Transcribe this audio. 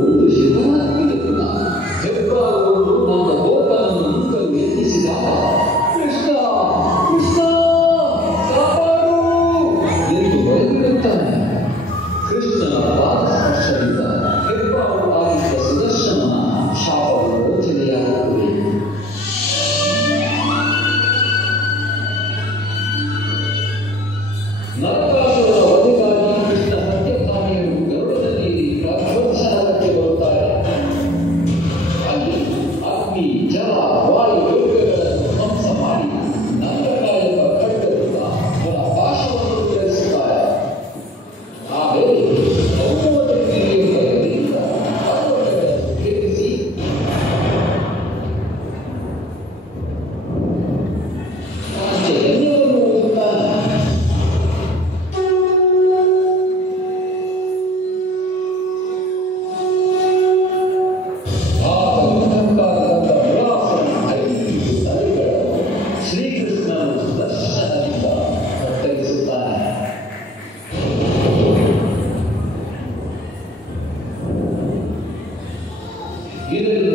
ಒಂದು ಶಿವನಾತ್ಮನ ಹೆಬ್ಬಾರವನ್ನು ನನ್ನ ಗೋಪನನ್ನು ಮುಂದಲು ಎತ್ತಿಸಿದಾಗ ಕೃಷ್ಣ ಕೃಷ್ಣ ಕಾಪಾಡು ಎಂದು ಬರೆದಿರುತ್ತಾನೆ. ಕೃಷ್ಣನ ಪಾದಸ್ಪರ್ಶದಿಂದ ಹೆಬ್ಬಾರು ಆಗಿದ್ದ ಸುದರ್ಶನನ ಶಾಪವು ಮೋಚನೆಯಾಗುತ್ತದೆ. ನರಕಾಸುರನ ವಧೆಗಾಗಿ ಕೃಷ್ಣ ಸತ್ಯಭಾಮಿಯರು ಗರುಡದಲ್ಲಿ ಪ್ರದರ್ಶನಕ್ಕೆ ಬರುತ್ತಾರೆ. ಅಲ್ಲಿ ಅಗ್ನಿ ಜಲ ವಾಯು ಯೋಗಗಳನ್ನು ಧ್ವಂಸ ಮಾಡಿ ನಂದಕಾಯಕ ಖಡ್ಗದಿಂದ ಅವರ ಪಾಶವನ್ನು ವಿತರಿಸುತ್ತಾರೆ. ಆಮೇಲೆ ಭಗವದ್ಗೀತೆಯ ಭಯದಿಂದ ಪರ್ವತಗಳನ್ನು ಭೇದಿಸಿ ಯಜ್ಞವನ್ನು ಓದುತ್ತಾನೆ. ಶ್ರೀಕೃಷ್ಣನು ದರ್ಶನದಿಂದ ಕತ್ತರಿಸುತ್ತಾನೆ. ಇದರಿಂದ